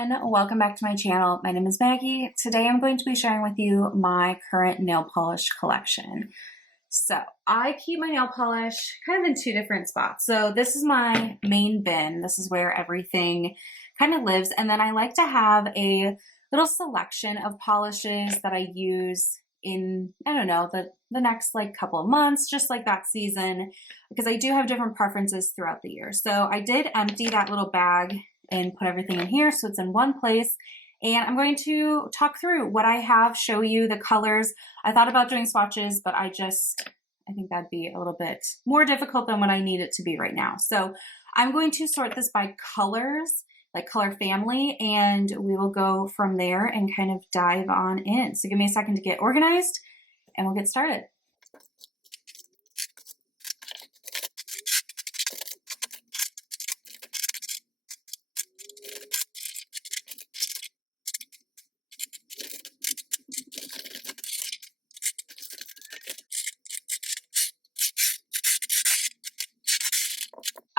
everyone, welcome back to my channel. My name is Maggie. Today I'm going to be sharing with you my current nail polish collection. So I keep my nail polish kind of in two different spots. So this is my main bin. This is where everything kind of lives. And then I like to have a little selection of polishes that I use in, I don't know, the next like couple of months, just like that season, because I do have different preferences throughout the year. So I did empty that little bag and put everything in here so it's in one place. And I'm going to talk through what I have, show you the colors. I thought about doing swatches, but I think that'd be a little bit more difficult than what I need it to be right now. So I'm going to sort this by colors, like color family, and we will go from there and kind of dive on in. So give me a second to get organized and we'll get started.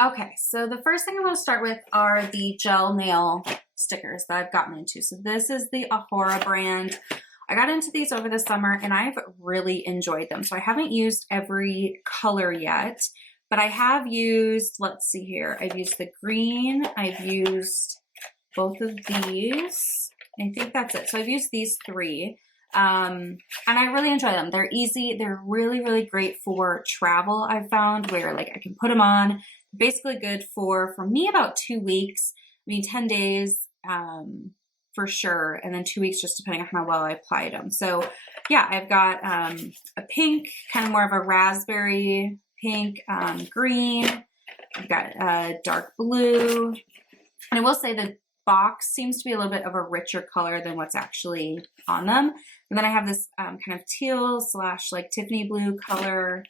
Okay, so the first thing I'm going to start with are the gel nail stickers that I've gotten into. So this is the Ahora brand. I got into these over the summer and I've really enjoyed them. So I haven't used every color yet, but I have used, let's see here, I've used the green, I've used both of these. I think that's it. So I've used these three. And I really enjoy them. They're easy. They're really, really great for travel. I've found where like I can put them on. Basically good for me about 2 weeks. I mean, 10 days, for sure. And then 2 weeks, just depending on how well I applied them. So yeah, I've got, a pink, kind of more of a raspberry pink, green. I've got a dark blue. And I will say the box seems to be a little bit of a richer color than what's actually on them. And then I have this kind of teal / like Tiffany blue color,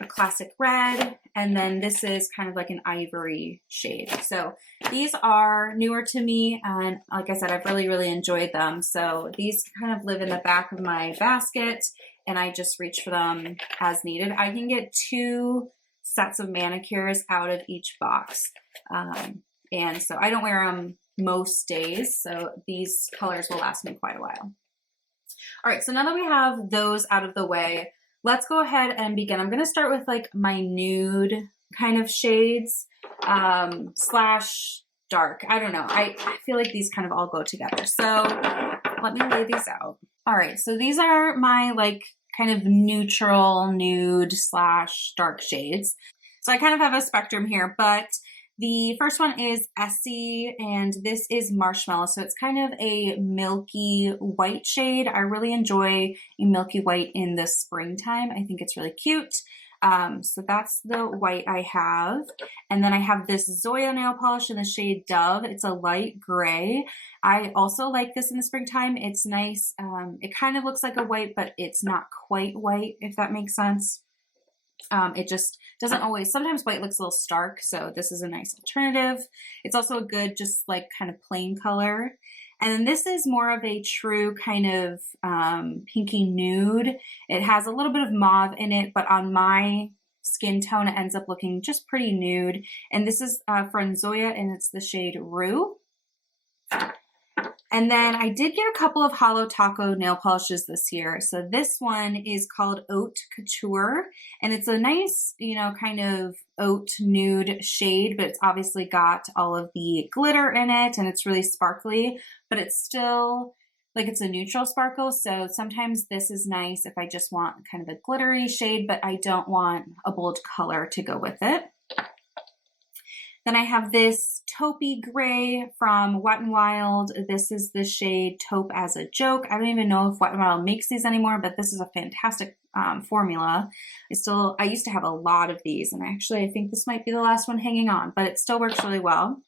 a classic red, and then this is kind of like an ivory shade. So these are newer to me, and like I said, I've really, really enjoyed them. So these kind of live in the back of my basket, and I just reach for them as needed. I can get 2 sets of manicures out of each box, and so I don't wear them most days, so these colors will last me quite a while. All right, so now that we have those out of the way, let's go ahead and begin. I'm going to start with like my nude kind of shades / dark. I don't know. I feel like these kind of all go together. So let me lay these out. All right, so these are my like kind of neutral nude / dark shades. So I kind of have a spectrum here, but the first one is Essie, and this is Marshmallow. So it's kind of a milky white shade. I really enjoy a milky white in the springtime. I think it's really cute. So that's the white I have. And then I have this Zoya nail polish in the shade Dove. It's a light gray. I also like this in the springtime. It's nice. It kind of looks like a white, but it's not quite white, if that makes sense. It just doesn't always, sometimes white looks a little stark, so this is a nice alternative. It's also a good, just like kind of plain color. And then this is more of a true kind of pinky nude. It has a little bit of mauve in it, but on my skin tone, it ends up looking just pretty nude. And this is from Zoya, and it's the shade Rue. And then I did get a couple of Holo Taco nail polishes this year. So this one is called Oat Couture, and it's a nice, you know, kind of oat nude shade, but it's obviously got all of the glitter in it, and it's really sparkly, but it's still like it's a neutral sparkle. So sometimes this is nice if I just want kind of a glittery shade, but I don't want a bold color to go with it. Then I have this taupey gray from Wet n Wild. This is the shade Taupe as a Joke. I don't even know if Wet n Wild makes these anymore, but this is a fantastic formula. I used to have a lot of these, and actually I think this might be the last one hanging on, but it still works really well.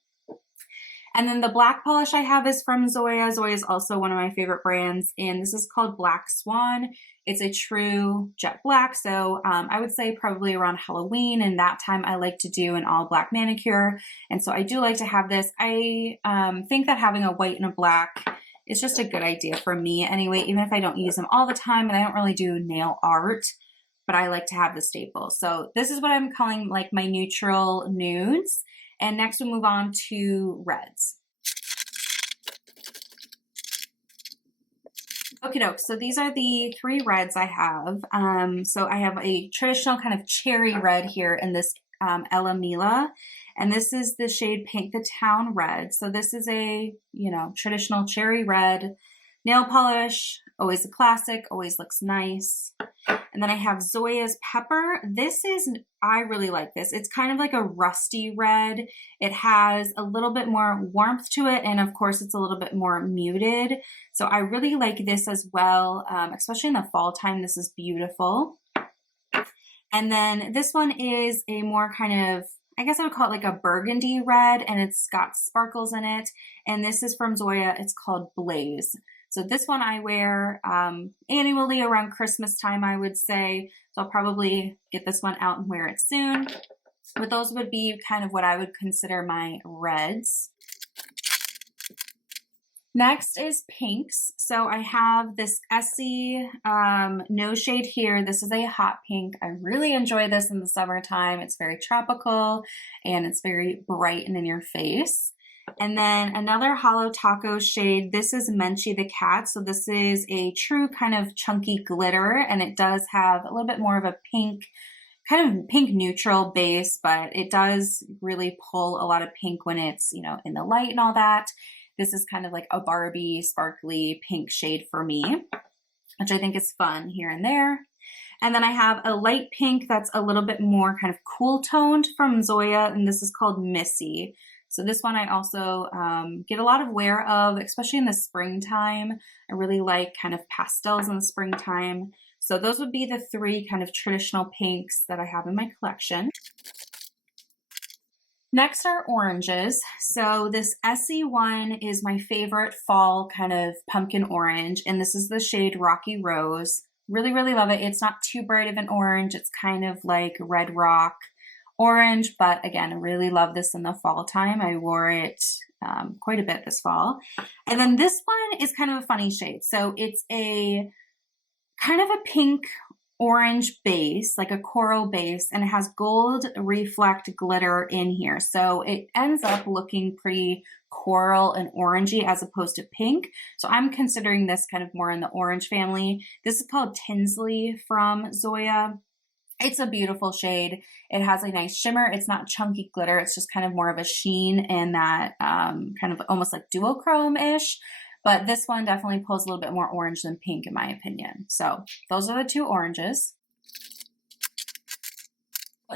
And then the black polish I have is from Zoya. Zoya is also one of my favorite brands, and this is called Black Swan. It's a true jet black, so I would say probably around Halloween, and that time I like to do an all black manicure, and so I do like to have this. I think that having a white and a black is just a good idea for me anyway, even if I don't use them all the time, and I don't really do nail art, but I like to have the staples. So this is what I'm calling like my neutral nudes. And next we'll move on to reds. Okay, doke. So these are the 3 reds I have. So I have a traditional kind of cherry red here in this Ella Mila, and this is the shade Pink the Town Red. So this is a, traditional cherry red nail polish, always a classic, always looks nice. And then I have Zoya's Pepper. I really like this. It's kind of like a rusty red. It has a little bit more warmth to it. And of course, it's a little bit more muted. So I really like this as well, especially in the fall time. This is beautiful. And then this one is a more kind of, I guess I would call it like a burgundy red, and it's got sparkles in it. And this is from Zoya. It's called Blaze. So this one I wear annually around Christmas time, I would say. So I'll probably get this one out and wear it soon. But those would be kind of what I would consider my reds. Next is pinks. So I have this Essie No Shade here. This is a hot pink. I really enjoy this in the summertime. It's very tropical and it's very bright and in your face. And then another Hollow Taco shade. This is Menchie the Cat. So this is a true kind of chunky glitter, and it does have a little bit more of a pink, kind of pink neutral base, but it does really pull a lot of pink when it's, in the light and all that. This is kind of like a Barbie sparkly pink shade for me, which I think is fun here and there. And then I have a light pink that's a little bit more kind of cool toned from Zoya, and this is called Missy. So this one I also get a lot of wear of, especially in the springtime. I really like kind of pastels in the springtime. So those would be the 3 kind of traditional pinks that I have in my collection. Next are oranges. So this Essie one is my favorite fall kind of pumpkin orange, and this is the shade Rocky Rose. Really, really love it. It's not too bright of an orange. It's kind of like Red Rock orange, but again, I really love this in the fall time. I wore it quite a bit this fall. And then this one is kind of a funny shade. So it's a kind of a pink orange base, like a coral base, and it has gold reflect glitter in here. So it ends up looking pretty coral and orangey as opposed to pink. So I'm considering this kind of more in the orange family. This is called Tinsley from Zoya. It's a beautiful shade. It has a nice shimmer. It's not chunky glitter. It's just kind of more of a sheen and that kind of almost like duochrome-ish. But this one definitely pulls a little bit more orange than pink in my opinion. So those are the 2 oranges.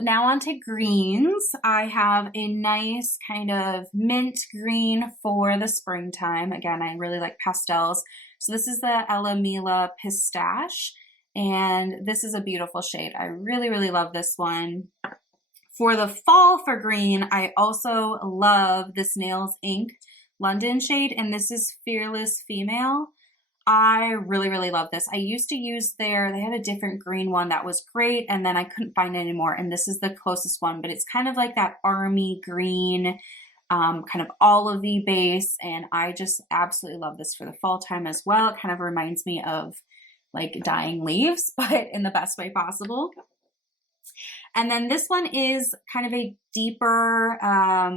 Now on to greens. I have a nice kind of mint green for the springtime. Again, I really like pastels. So this is the Ella Mila Pistache. And this is a beautiful shade. I really, really love this one. For the fall for green, I also love this Nails Inc. London shade, and this is Fearless Female. I really, really love this. I used to use they had a different green one that was great, and then I couldn't find it anymore, and this is the closest one, but it's kind of like that army green, kind of olivey base, and I just absolutely love this for the fall time as well. It kind of reminds me of like dying leaves, but in the best way possible. And then this one is kind of a deeper,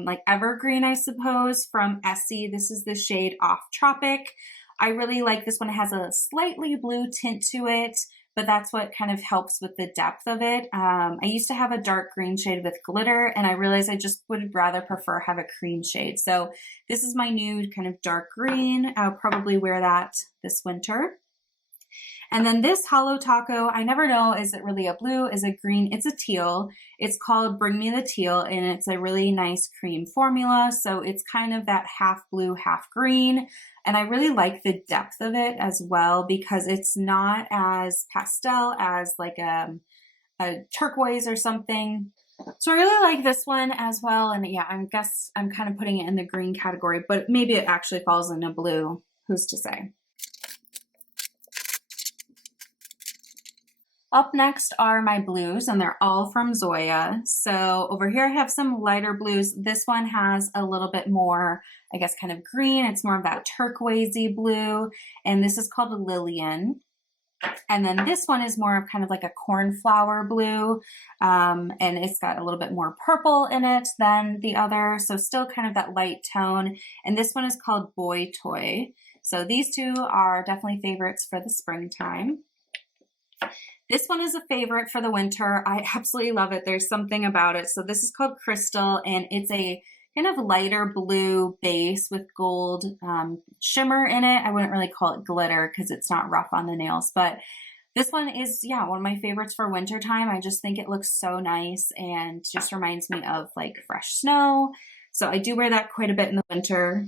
like evergreen, I suppose, from Essie. This is the shade Off Tropic. I really like this one. It has a slightly blue tint to it, but that's what kind of helps with the depth of it. I used to have a dark green shade with glitter, and I realized I just would rather prefer have a cream shade. So this is my new kind of dark green. I'll probably wear that this winter. And then this Hollow Taco, I never know, is it really a blue, is it green? It's a teal. It's called Bring Me the Teal, and it's a really nice cream formula. So it's kind of that half blue, half green. And I really like the depth of it as well because it's not as pastel as like a turquoise or something. So I really like this one as well. And yeah, I guess I'm kind of putting it in the green category, but maybe it actually falls in a blue. Who's to say? Up next are my blues, and they're all from Zoya. So over here I have some lighter blues. This one has a little bit more, I guess, kind of green. It's more of that turquoisey blue, and this is called Lillian. And then this one is more of kind of like a cornflower blue, and it's got a little bit more purple in it than the other, so still kind of that light tone. And this one is called Boy Toy. So these two are definitely favorites for the springtime. This one is a favorite for the winter. I absolutely love it. There's something about it. So this is called Crystal, and it's a kind of lighter blue base with gold shimmer in it. I wouldn't really call it glitter because it's not rough on the nails, but this one is, yeah, one of my favorites for wintertime. I just think it looks so nice and just reminds me of like fresh snow. So I do wear that quite a bit in the winter.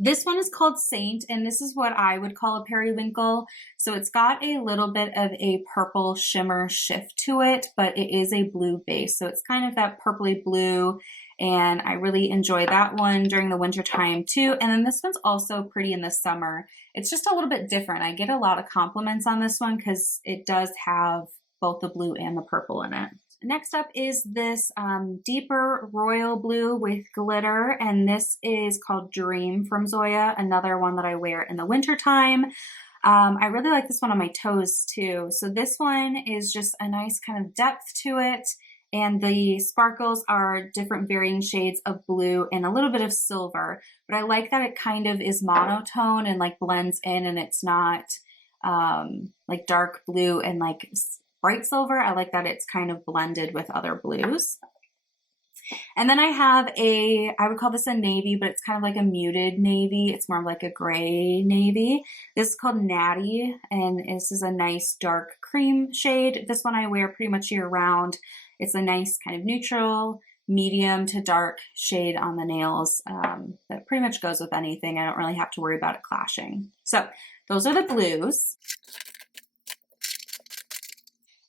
This one is called Saint, and this is what I would call a periwinkle. So it's got a little bit of a purple shimmer shift to it, but it is a blue base. So it's kind of that purpley blue, and I really enjoy that one during the winter time too. And then this one's also pretty in the summer. It's just a little bit different. I get a lot of compliments on this one because it does have both the blue and the purple in it. Next up is this deeper royal blue with glitter, and this is called Dream from Zoya, another one that I wear in the winter time. I really like this one on my toes too. So this one is just a nice kind of depth to it, and the sparkles are different varying shades of blue and a little bit of silver, but I like that it kind of is monotone and like blends in, and it's not like dark blue and like bright silver. I like that it's kind of blended with other blues. And then I have I would call this a navy, but it's kind of like a muted navy. It's more like a gray navy. This is called Natty, and this is a nice dark cream shade. This one I wear pretty much year round. It's a nice kind of neutral, medium to dark shade on the nails that pretty much goes with anything. I don't really have to worry about it clashing. So those are the blues.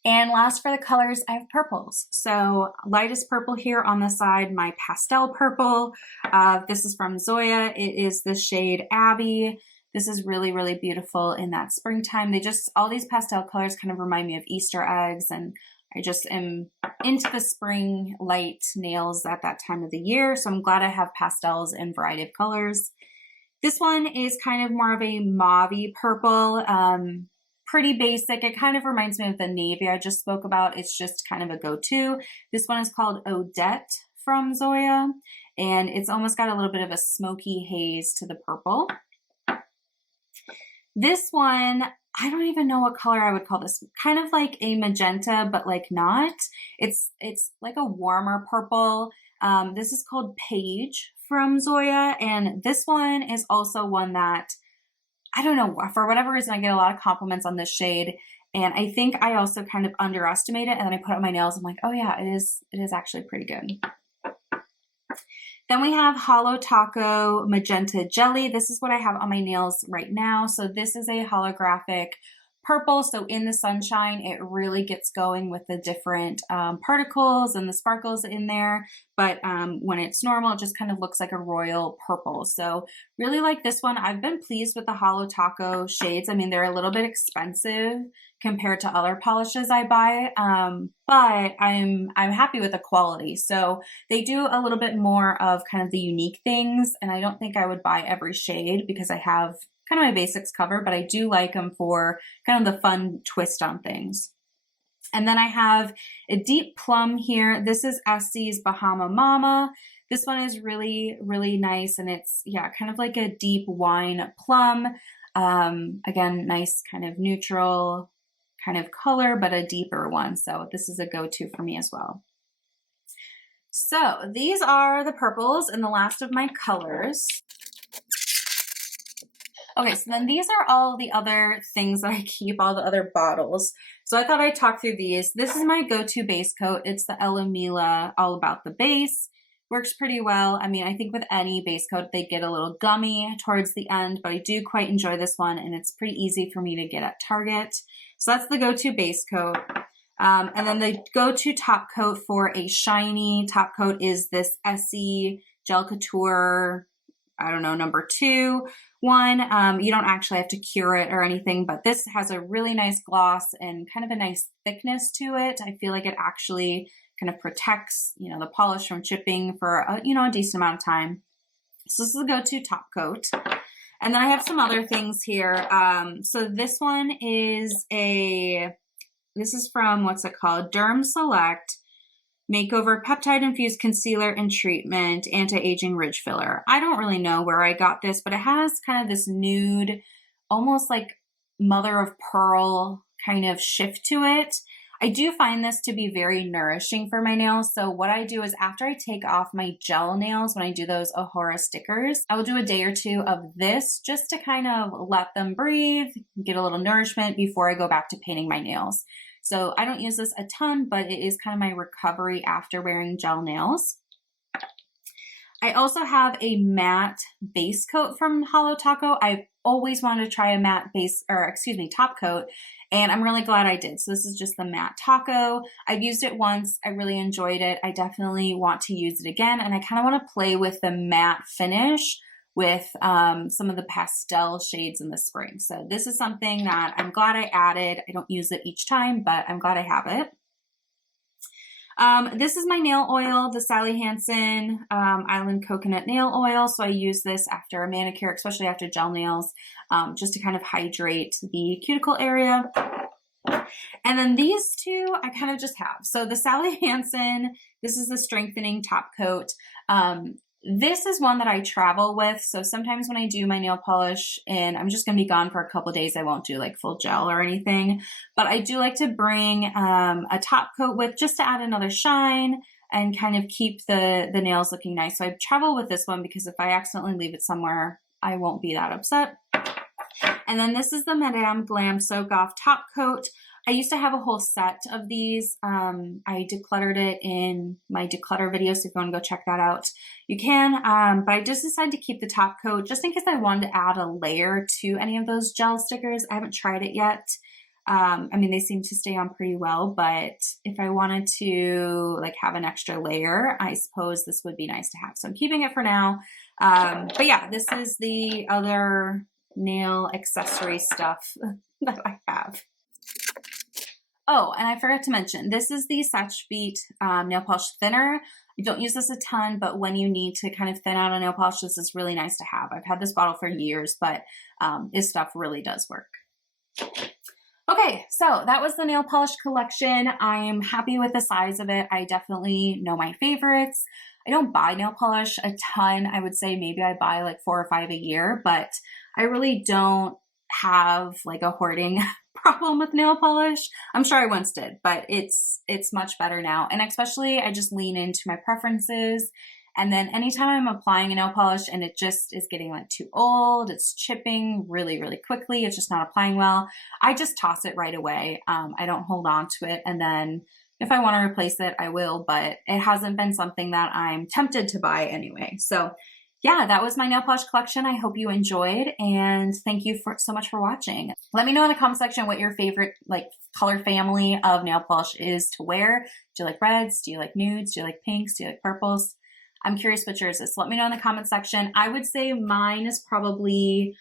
And last for the colors, I have purples. So lightest purple here on the side, my pastel purple. This is from Zoya. It is the shade Abby. This is really, really beautiful in that springtime. All these pastel colors kind of remind me of Easter eggs, and I just am into the spring light nails at that time of the year. So I'm glad I have pastels in a variety of colors. This one is kind of more of a mauve-y purple. Pretty basic. It kind of reminds me of the navy I just spoke about. It's just kind of a go-to. This one is called Odette from Zoya, and it's almost got a little bit of a smoky haze to the purple. This one, I don't even know what color I would call this. Kind of like a magenta, but like not. It's like a warmer purple. This is called Paige from Zoya, and this one is also one that I don't know, for whatever reason, I get a lot of compliments on this shade, and I think I also kind of underestimate it, and then I put it on my nails, I'm like, oh yeah, it is actually pretty good. Then we have Holo Taco Magenta Jelly. This is what I have on my nails right now. So this is a holographic purple, so in the sunshine, it really gets going with the different particles and the sparkles in there, but when it's normal, it just kind of looks like a royal purple. So really like this one. I've been pleased with the Holo Taco shades. I mean, they're a little bit expensive compared to other polishes I buy, but I'm happy with the quality. So they do a little bit more of kind of the unique things, and I don't think I would buy every shade because I have kind of my basics covered, but I do like them for kind of the fun twist on things. And then I have a deep plum here. This is Essie's Bahama Mama. This one is really, really nice, and it's, yeah, kind of like a deep wine plum. Again, nice kind of neutral kind of color, but a deeper one. So this is a go-to for me as well. So these are the purples and the last of my colors. Okay, so then these are all the other things that I keep, all the other bottles. So I thought I'd talk through these. This is my go-to base coat. It's the Ella Mila All About the Base. Works pretty well. I mean, I think with any base coat, they get a little gummy towards the end, but I do quite enjoy this one, and it's pretty easy for me to get at Target. So that's the go-to base coat. And then the go-to top coat for a shiny top coat is this Essie Gel Couture, I don't know, number 2 one. You don't actually have to cure it or anything, but this has a really nice gloss and kind of a nice thickness to it. I feel like it actually kind of protects, you know, the polish from chipping for a, you know, a decent amount of time. So this is the go-to top coat. And then I have some other things here. So this one is this is from, what's it called? Derm Select Makeover Peptide Infused Concealer and Treatment Anti-Aging Ridge Filler. I don't really know where I got this, but it has kind of this nude, almost like mother of pearl kind of shift to it. I do find this to be very nourishing for my nails. So what I do is after I take off my gel nails, when I do those Ahora stickers, I will do a day or two of this just to kind of let them breathe, get a little nourishment before I go back to painting my nails. So I don't use this a ton, but it is kind of my recovery after wearing gel nails. I also have a matte base coat from Holo Taco. I've always wanted to try a matte top coat, and I'm really glad I did. So this is just the matte taco. I've used it once. I really enjoyed it. I definitely want to use it again, and I kind of want to play with the matte finish with some of the pastel shades in the spring. So this is something that I'm glad I added. I don't use it each time, but I'm glad I have it. This is my nail oil, the Sally Hansen Island Coconut Nail Oil. So I use this after a manicure, especially after gel nails, just to kind of hydrate the cuticle area. And then these two I kind of just have. So the Sally Hansen, this is the strengthening top coat. This is one that I travel with. So sometimes when I do my nail polish and I'm just going to be gone for a couple of days, I won't do like full gel or anything. But I do like to bring a top coat with just to add another shine and kind of keep the nails looking nice. So I travel with this one because if I accidentally leave it somewhere, I won't be that upset. And then this is the Madame Glam Soak Off Top Coat. I used to have a whole set of these. I decluttered it in my declutter video, so if you want to go check that out, you can. But I just decided to keep the top coat just in case I wanted to add a layer to any of those gel stickers. I haven't tried it yet. I mean, they seem to stay on pretty well, but if I wanted to like have an extra layer, I suppose this would be nice to have. So I'm keeping it for now. But yeah, this is the other nail accessory stuff that I have. Oh, and I forgot to mention, this is the Satch Beat nail polish thinner. I don't use this a ton, but when you need to kind of thin out a nail polish, this is really nice to have. I've had this bottle for years, but this stuff really does work. Okay, so that was the nail polish collection. I'm happy with the size of it. I definitely know my favorites. I don't buy nail polish a ton. I would say maybe I buy like 4 or 5 a year, but I really don't have like a hoarding problem with nail polish. I'm sure I once did, but it's much better now. And especially I just lean into my preferences. And then anytime I'm applying a nail polish and it just is getting like too old, it's chipping really, really quickly, it's just not applying well, I just toss it right away. I don't hold on to it. And then if I want to replace it, I will, but it hasn't been something that I'm tempted to buy anyway. So yeah, that was my nail polish collection. I hope you enjoyed, and thank you so much for watching. Let me know in the comment section what your favorite like color family of nail polish is to wear. Do you like reds? Do you like nudes? Do you like pinks? Do you like purples? I'm curious what yours is. So let me know in the comment section. I would say mine is probably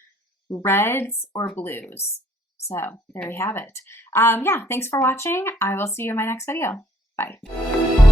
reds or blues. So there we have it. Yeah, thanks for watching. I will see you in my next video. Bye.